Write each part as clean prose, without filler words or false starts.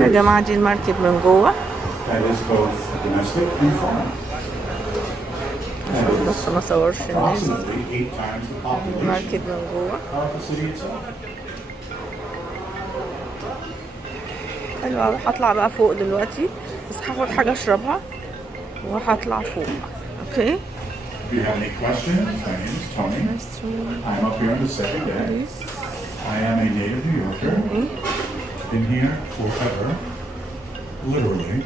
يا جماعة دي المركب من جوه. بس ما صورش الناس. المركب من جوه حلو اوي. هطلع بقى فوق دلوقتي، بس هاخد حاجة اشربها وهطلع فوق. اوكي. If you have any questions, my name is Tony. I'm up here on the second deck. I am a native New Yorker. Been here forever, literally.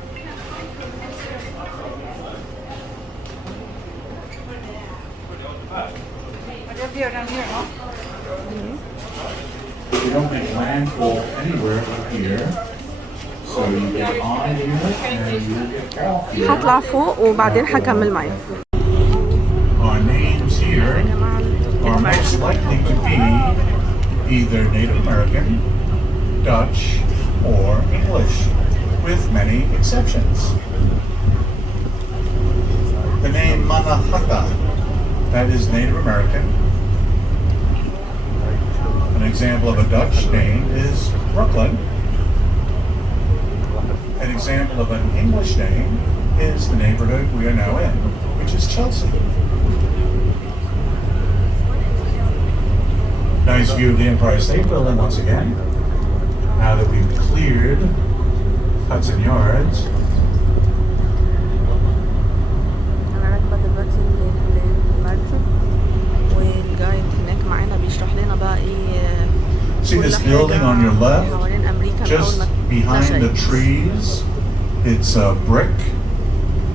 You don't make landfall anywhere up here, so you get on here and you get off here. هطلع فوق وبعدين هكمل معاكم. Our names here are most likely to be either Native American, Dutch, or English, with many exceptions. The name Manahaka, that is Native American. An example of a Dutch name is Brooklyn. An example of an English name is the neighborhood we are now in, which is Chelsea. Nice view of the Empire State Building once again. Now that we've cleared Hudson Yards. أنا راكبة دلوقتي المركب والجايد هناك معانا بيشرح لنا بقى إيه. See this building on your left, just behind the trees? It's a brick.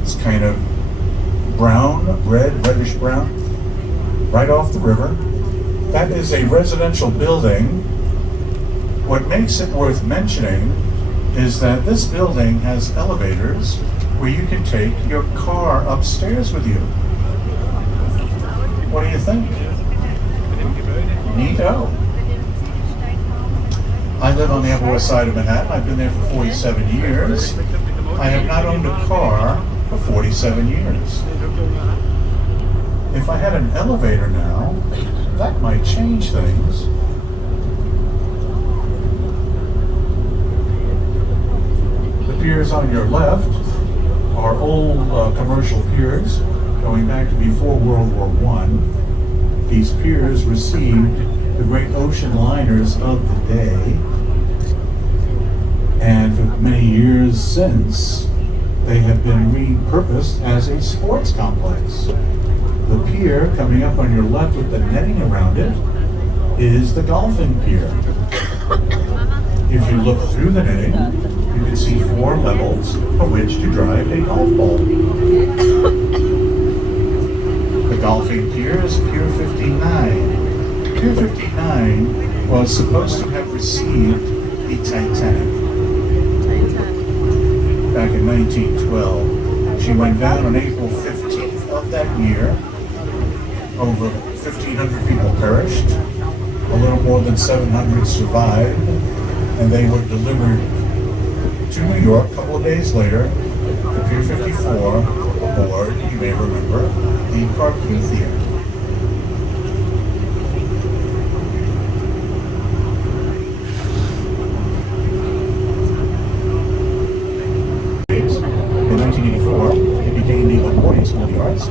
It's kind of brown, reddish brown, right off the river. That is a residential building. What makes it worth mentioning is that this building has elevators where you can take your car upstairs with you. What do you think? Neato. I live on the Upper West Side of Manhattan. I've been there for 47 years. I have not owned a car for 47 years. If I had an elevator now, that might change things. The piers on your left are old commercial piers going back to before World War I. These piers received the great ocean liners of the day, and for many years since, they have been repurposed as a sports complex. The pier coming up on your left with the netting around it is the golfing pier. If you look through the netting, you can see 4 levels from which to drive a golf ball. The golfing pier is Pier 59. Pier 59 was supposed to have received the Titanic. Back in 1912. She went down on April 15th of that year. Over 1,500 people perished. A little more than 700 survived, and they were delivered to New York a couple of days later to Pier 54 aboard, you may remember, the Carpathia. In 1984, it became the LaGuardia School of the Arts.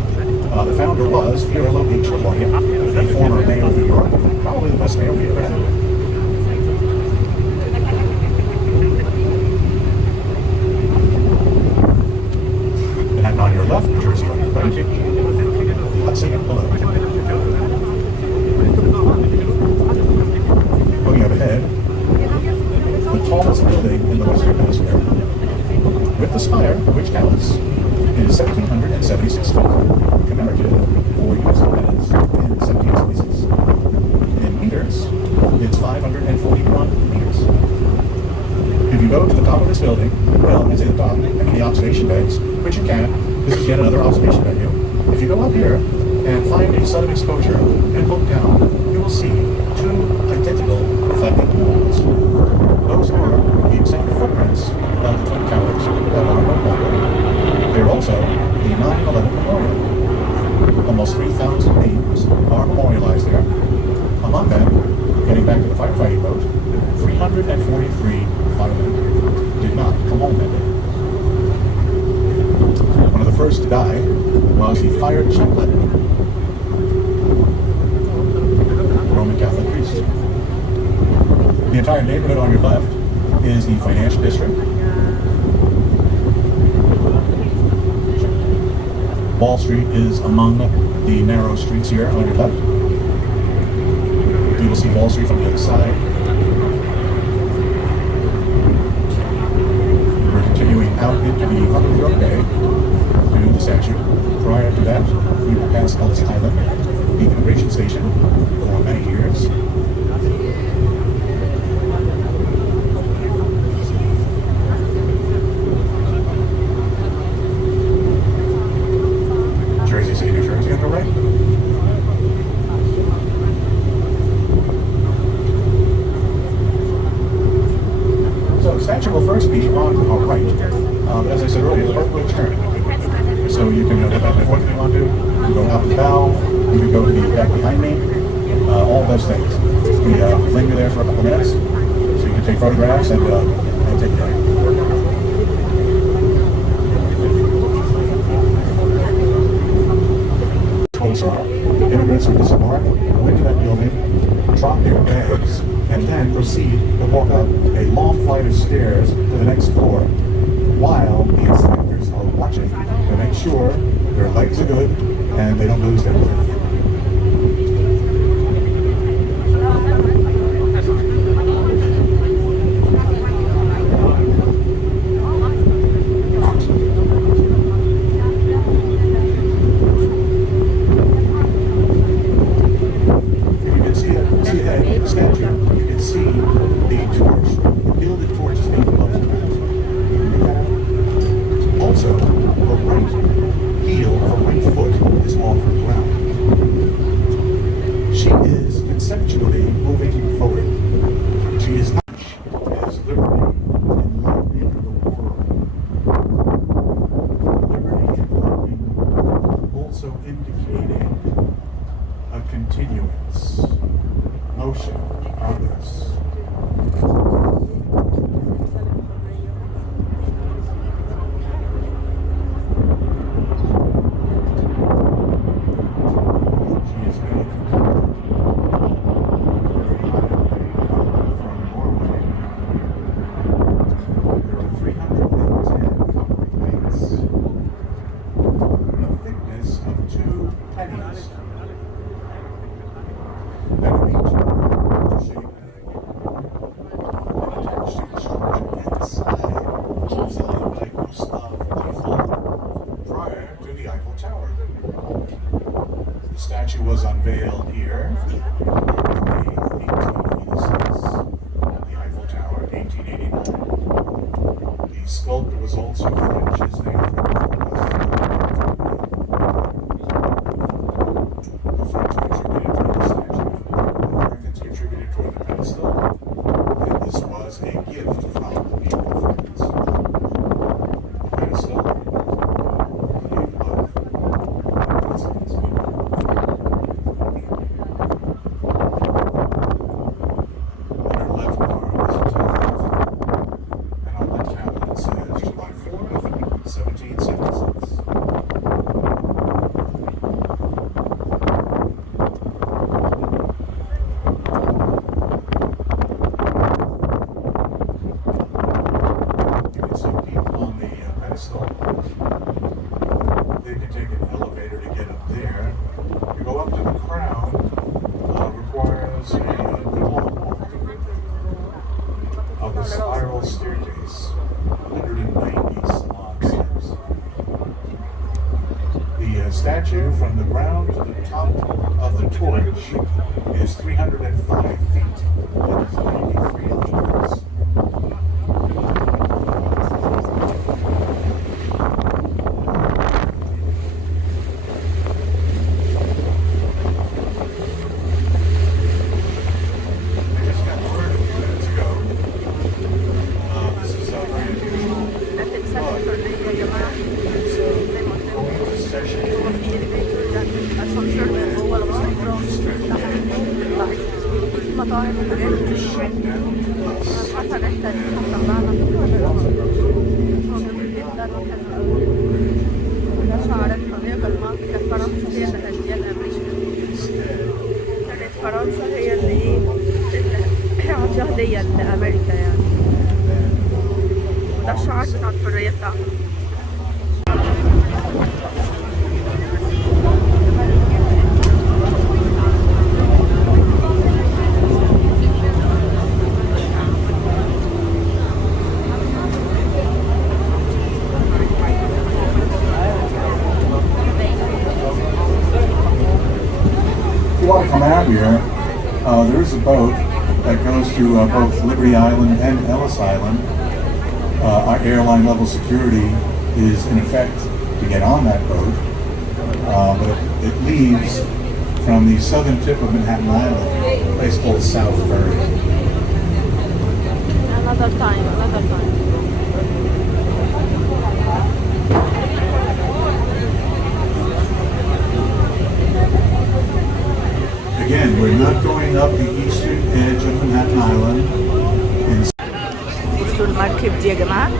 The founder was Fiorello H. LaGuardia, a former mayor of New York, probably the best mayor we ever had. And on your left, New Jersey on your right, Hudson below. Looking up ahead, the tallest building in the Western Hemisphere, with the spire, which counts, is 1,776 feet, commemorative for use of minutes in 1766. In meters, it's 541 meters. If you go to the top of this building, well, it's at the top, and the observation decks, which you can, this is yet another observation venue. If you go up here and find a sun of exposure and look down, you will see 2 identical reflecting walls. Those are the exact footprints of the Twin Towers that are no longer. They're also the 9/11 memorial. Almost 3,000 names are memorialized there. Among them, getting back to the firefighting boat, 343 firemen. did not come home that day. One of the first to die was the fired chaplain, Roman Catholic priest. The entire neighborhood on your left is the financial district. Wall Street is among the narrow streets here on your left. You will see Wall Street from the other side. We're continuing out into the Upper New York Bay to the statue. Prior to that, we will pass Ellis Island, the immigration station, for many years. Jersey City, New Jersey on the right. So the statue will first be on our right. As I said earlier, the boat will turn. So you can go back and forth if you want to. You can go out the bow. You can go to the back behind me. All those things. We linger there for a couple minutes, so you can take photographs and take it down. Immigrants who disembark go into that building, drop their bags, and then proceed to walk up a long flight of stairs to the next floor, while the inspectors are watching to make sure their legs are good and they don't lose their breath. Was unveiled here on May 1886, the Eiffel Tower, 1889. The sculptor was also French. His name was the French contributed to the statue, the Americans contributed toward the pedestal, and this was a gift from the people of France. The pedestal, the name of the president. They can take an elevator to get up there. To go up to the crown requires a good long walk of a spiral staircase, 190 salon steps. The statue from the ground to the top of the torch is 305 feet. That is 93 meters. مطاعم وحاجات مش عارفة الرحلة دي هتطلعنا جميل جدا وحلو قوي. وده شعارات حرية بالمعنى كانت فرنسا هي اللي هدية لأمريكا. كانت فرنسا هي اللي اللي عطيها هدية لأمريكا يعني. وده الشعار بتاع الحرية بتاعها. If you want to come out here, there is a boat that goes to both Liberty Island and Ellis Island. Our airline level security is in effect to get on that boat, but it leaves from the southern tip of Manhattan Island, a place called South Ferry. Another time. Again, we're not going up the eastern edge of Manhattan Island. بصوا المركب دي يا جماعة،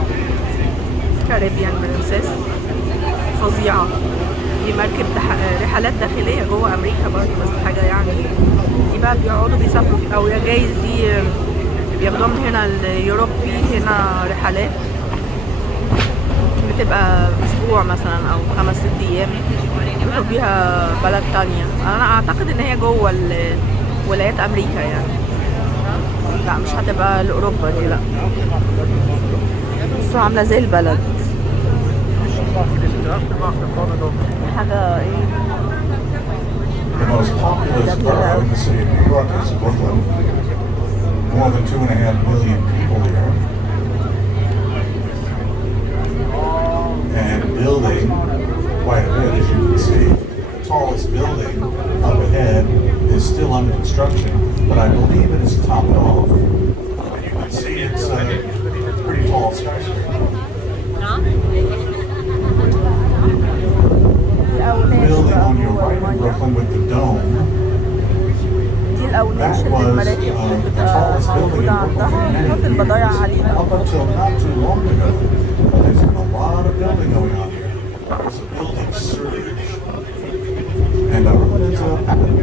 كاريبيان برنسيس، فظيعة. دي مركب رحلات داخلية جوه أمريكا برضه، بس حاجة يعني. دي بقى بيقعدوا بيسافروا فيها، أو يا جايز دي بياخدوها من هنا ليوروب. في هنا رحلات بتبقى أسبوع مثلا أو 5-6 أيام، يروحوا بيها بلد تانية. أنا أعتقد إن هي جوه ولايات أمريكا يعني. لا مش هتبقى لأوروبا دي، لا. بس عاملة زي البلد. حاجة ايه؟ The most populous borough in the city of New York is Brooklyn. More than 2.5 million people here. And building quite a bit, as you can see. The tallest building up ahead is still under construction, but I believe it is topped off. And you can see it's a pretty tall skyscraper. The building on your right in Brooklyn with the dome, that was the tallest building in Brooklyn for many years. Up until not too long ago, there's been a lot of building going on here. There's a building surge. And what ends up happening?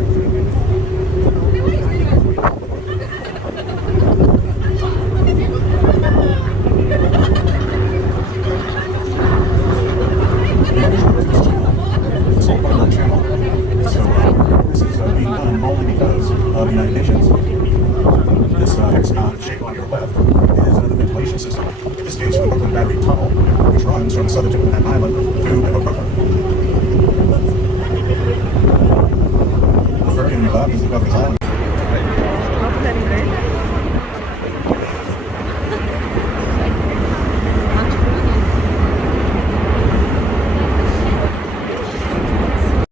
The United Nations. This hexagon shape on your left is the ventilation system. This is the Brooklyn Battery Tunnel, which runs from the southern tip of Manhattan Island to Brooklyn. The Ferry on your left is the Governor's Island.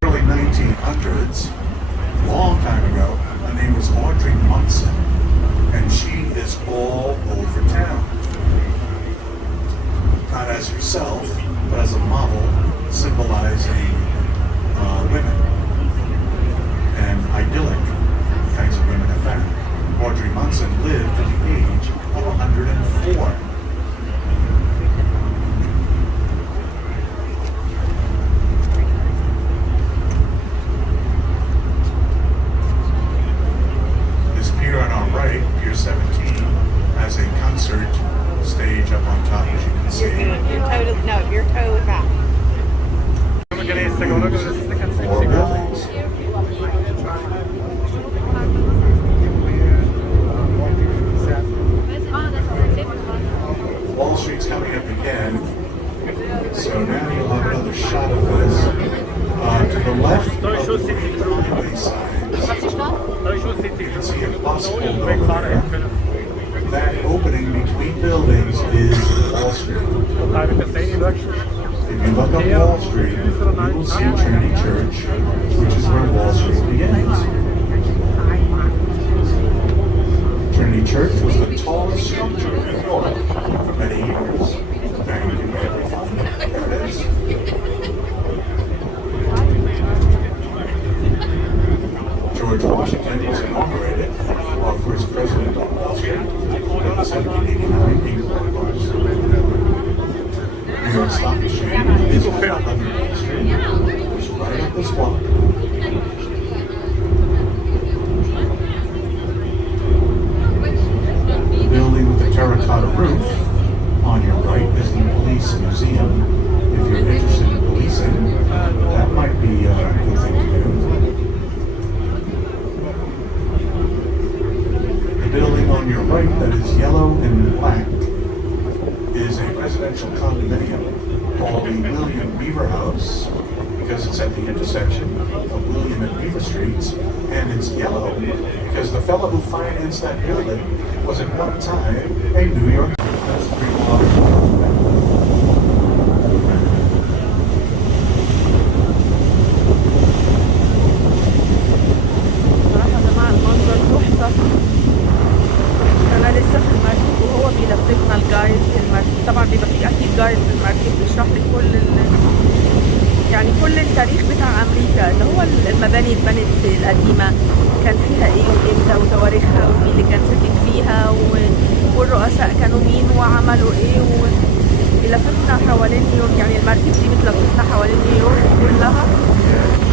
Early 1900s, long time ago, and she is all over town. Not as herself, but as a model symbolizing women and idyllic kinds of women in fact. Audrey Munson lived to the age of 104. Pier 17 has a concert stage up on top, as you can see. You're totally back. Four buildings. Wall Street's coming up again, so now you'll have another shot of this. To the left of the highway signs, you can see a bus pulled over there. That opening between buildings is Wall Street. If you look up Wall Street, you will see Trinity Church, which is where Wall Street begins. Trinity Church was the tallest structure in New York for many years. Now you can barely find it. There it is. George Washington was inaugurated, our first president on Wall Street, in 1789, England, of course. 11th Street, just right up this block. The building with the terracotta roof on your right is the police museum. If you're interested in policing, that might be a good thing to do. The building on your right that is yellow and black is a residential condominium called the William Beaver House, because it's at the intersection of William and Beaver Streets, and it's yellow because the fellow who financed that building was at one time a New York. That's pretty long. صراحة يا جماعة المنظر تحفة. أنا لسه في المركب وهو بيلففنا الجايد في المركب. طبعا بيبقى فيه أكيد جايد في المركب بيشرح لك يعني كل التاريخ بتاع أمريكا، اللي هو المباني اتبنت القديمة كان فيها إيه وإمتى وتواريخها ومين اللي كان ساكن فيها والرؤساء كانوا مين وعملوا إيه، وبيلففنا حوالين نيويورك. يعني المركب دي بتلففنا حوالين نيويورك كلها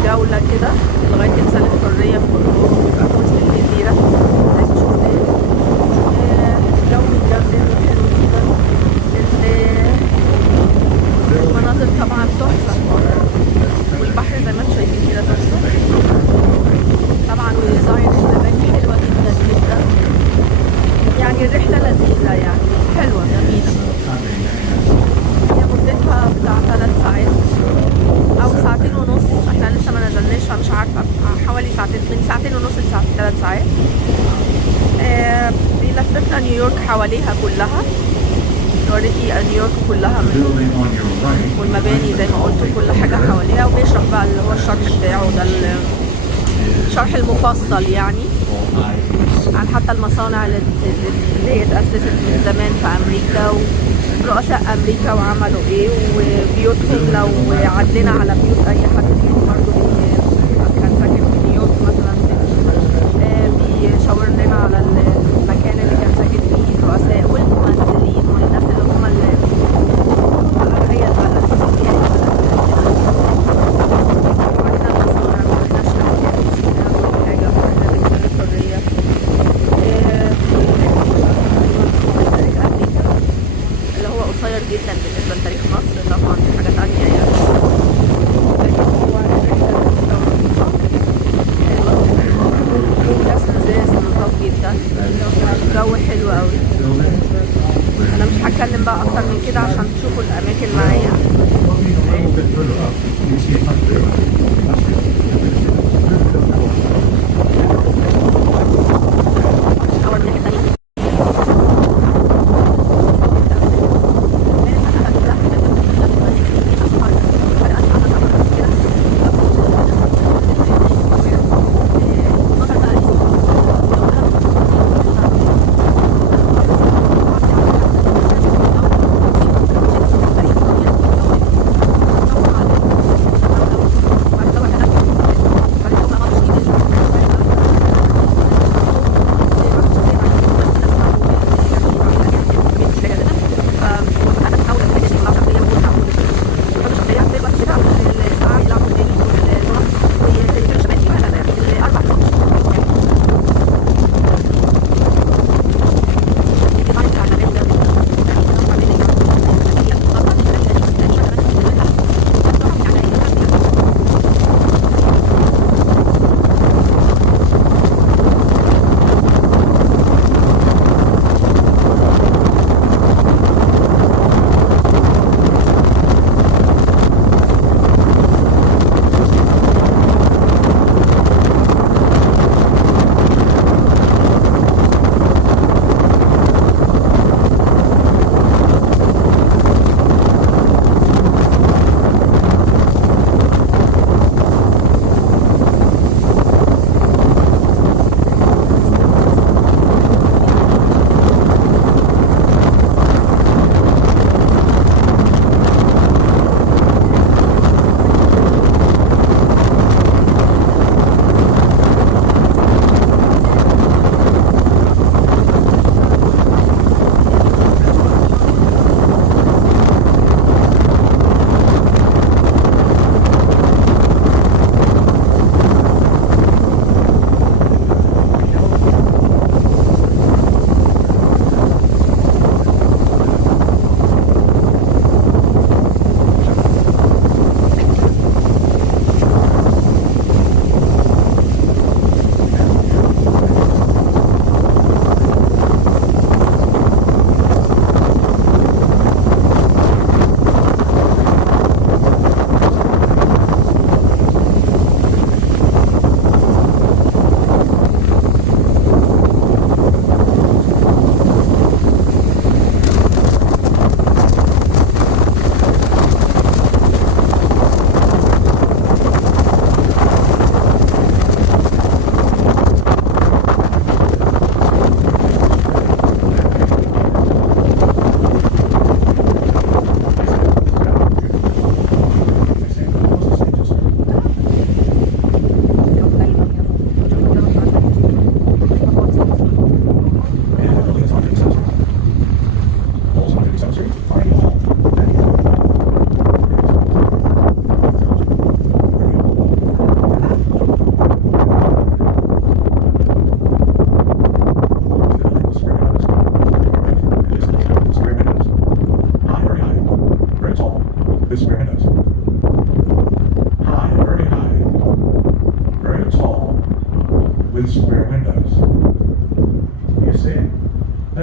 جولة كده لغاية تمثال الحرية في وسط الجزيرة زي ما شفنا. جو متجمل وحلو جدا. المناظر طبعا تحفة، والبحر زي ما انتم شايفين كده تحفة طبعا، وديزاين المباني حلوة جدا جدا. يعني الرحلة لذيذة، يعني حلوة جميلة. هي مدتها بتاع 3 ساعات أو 2.5 ساعات. احنا لسه ما نزلناش فمش عارفة، حوالي ساعتين، من 2.5 ساعات ل3 ساعات. بيلففنا نيويورك حواليها كلها، اوريدي نيويورك كلها والمباني زي ما قلت كل حاجة حواليها، وبيشرح بقى اللي هو الشرح بتاعه ده، الشرح المفصل يعني عن حتى المصانع اللي هي اتأسست من زمان في أمريكا ورؤساء أمريكا وعملوا إيه، وبيوتهم لو عدينا على بيوت أي حد فيهم برضه كان ساكن في نيويورك مثلا، بيشاور لنا على المكان اللي كان ساكن فيه الرؤساء والممثلين والناس اللي هم هي البلد. وعندنا المصانع وعندنا الشركات وعندنا كل حاجة وعندنا تمثال الحرية. تاريخ أمريكا اللي هو قصير جدا بالنسبة لتاريخ مصر، طبعا دي حاجة تانية يعني. لكن هو الرحلة لطيفة حلوة، ناس لذاذ لطاف جدا، الجو حلو قوي. انا مش هتكلم بقى اكتر من كده عشان تشوفوا الاماكن معايا.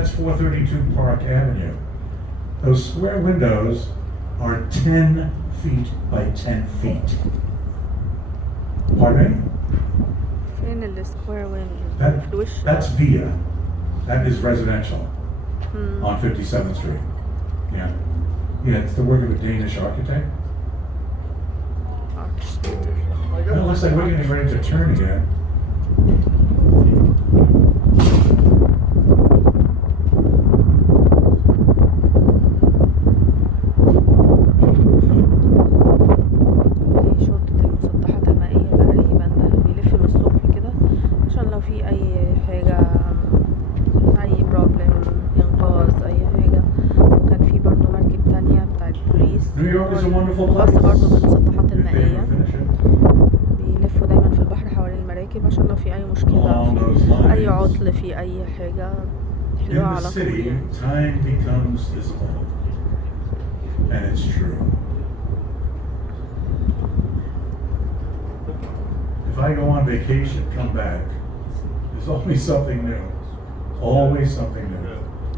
that's 432 Park Avenue. Those square windows are 10 feet by 10 feet. Pardon me? فين السكوير ويندو؟ That's Via. That is residential on 57th Street. Yeah. Yeah, it's the work of a Danish architect. Well, it looks like we're getting ready to turn again. Newyork is a wonderful place. خاصة برضه بالمسطحات المائية، بيلفوا دايما في البحر حوالين المراكب عشان لو في أي مشكلة، أي عطل، في أي حاجة يحلوها على طول يعني. Time becomes visible, and it's true. If I go on vacation, come back, there's always something new. Always something new.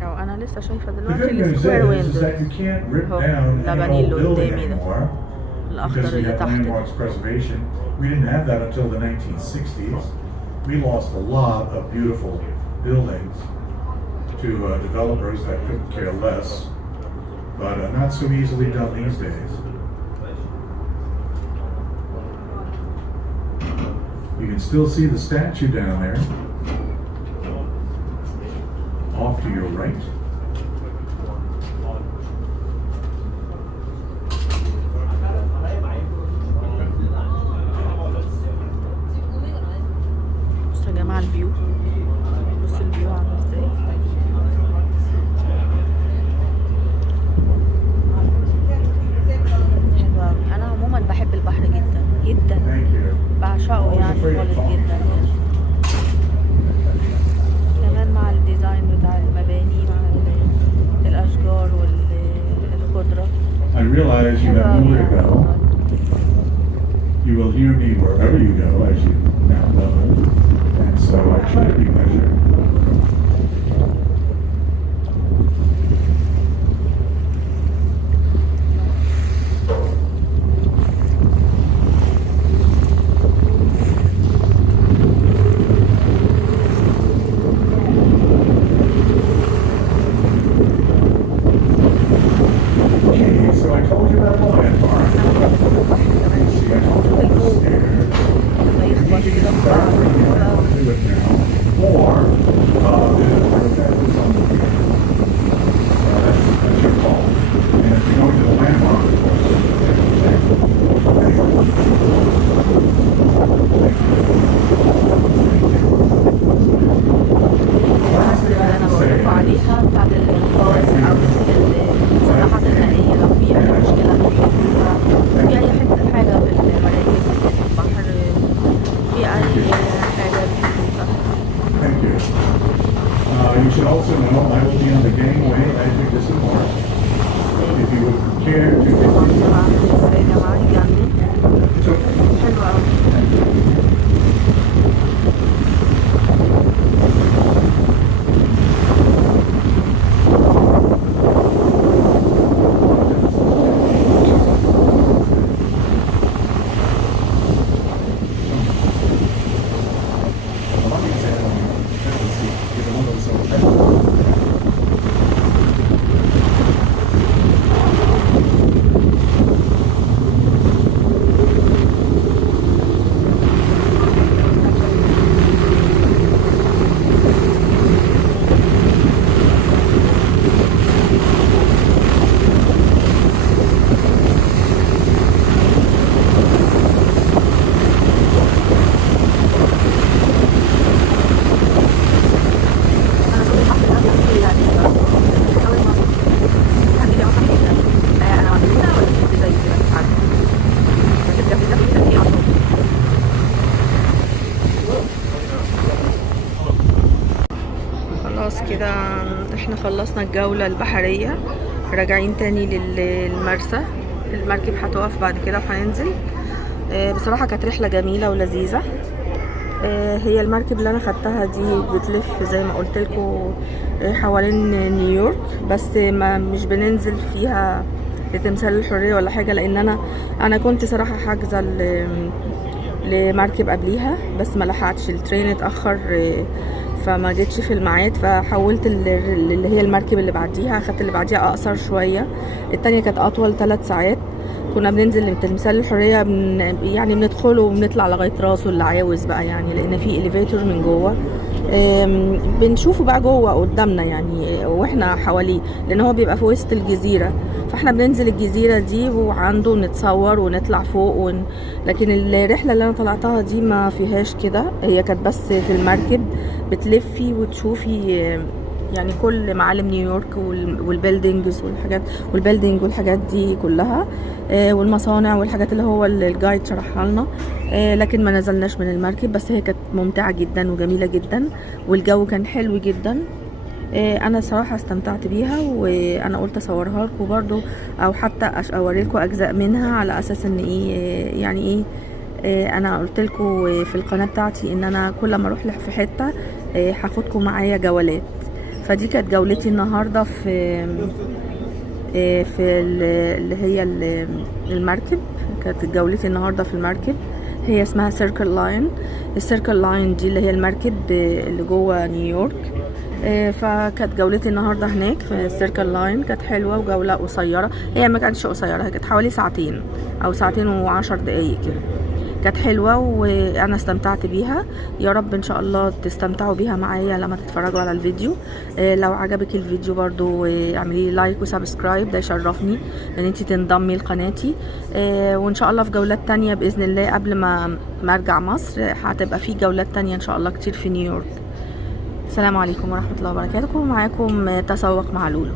أنا لسه شايفة The دلوقتي good news السكوير is ويندو that you can't rip اهو down any اللبني اللي old building قدامي ده، anymore الأخضر because we اللي have تحت ده. landmarks preservation. We didn't have that until the 1960s. We lost a lot of beautiful buildings to developers that couldn't care less, but not so easily done these days. You can still see the statue down there, off to your right. بصوا يا جماعة الفيو، بصوا الفيو عامل ازاي. حلو أوي. أنا عموما بحب البحر جدا جدا، بعشقه يعني خالص جدا يعني. كمان مع الديزاين بتاع المباني، مع الأشجار والخضرة. I realize you have nowhere to go. You will hear me wherever you go, as you now know, and so I try to be measured. You should also know I will be on the gangway as you disembark. If you would care to خلاص كده احنا خلصنا الجولة البحرية، راجعين تاني للمرسى. المركب هتقف بعد كده وهننزل. بصراحة كانت رحلة جميلة ولذيذة. هي المركب اللي انا خدتها دي بتلف زي ما قلت لكم حوالين نيويورك، بس ما مش بننزل فيها لتمثال الحرية ولا حاجة، لان انا كنت صراحة حاجزة لمركب قبليها، بس ما لحقتش، الترين اتأخر فما جيتش في الميعاد، فحولت اللي هي المركب اللي بعديها، اخدت اللي بعديها اقصر شوية، التانية كانت اطول 3 ساعات. كنا بننزل لتمثال الحرية يعني بندخله وبنطلع لغاية راسه اللي عاوز بقى، يعني لان في اليفيتور من جوه بنشوفه بقى جوه قدامنا يعني واحنا حواليه، لان هو بيبقى في وسط الجزيرة، فاحنا بننزل الجزيرة دي وعنده نتصور ونطلع فوق لكن الرحلة اللي انا طلعتها دي ما فيهاش كده، هي كانت بس في المركب بتلفي وتشوفي يعني كل معالم نيويورك والبيلدينج والحاجات دي كلها، والمصانع والحاجات اللي هو الجايد شرحها لنا، لكن ما نزلناش من المركب. بس هي كانت ممتعة جدا وجميلة جدا والجو كان حلو جدا. انا صراحة استمتعت بيها، وانا قلت اصورها لكم برضو او حتى اوري لكم اجزاء منها، على اساس ان ايه يعني ايه، انا قلت لكم في القناة بتاعتي ان انا كل ما اروح في حتة هاخدكم معايا جولات. فدي كانت جولتي النهاردة في اللي هي المركب، كانت جولتي النهاردة في المركب، هي اسمها سيركل لاين. السيركل لاين دي اللي هي المركب اللي جوه نيويورك. فكانت جولتي النهاردة هناك في السيركل لاين، كانت حلوة وجولة قصيرة، هي ما كانتش قصيرة، هي كانت حوالي ساعتين او 2:10 كده، كانت حلوة وانا استمتعت بيها. يا رب ان شاء الله تستمتعوا بيها معايا لما تتفرجوا على الفيديو. لو عجبك الفيديو برضو اعملي لي لايك وسبسكرايب، ده يشرفني ان انتي تنضمي لقناتي. وان شاء الله في جولات تانية باذن الله قبل ما ارجع مصر هتبقى في جولات تانية ان شاء الله كتير في نيويورك. السلام عليكم ورحمة الله وبركاته، ومعاكم تسوق مع لولو.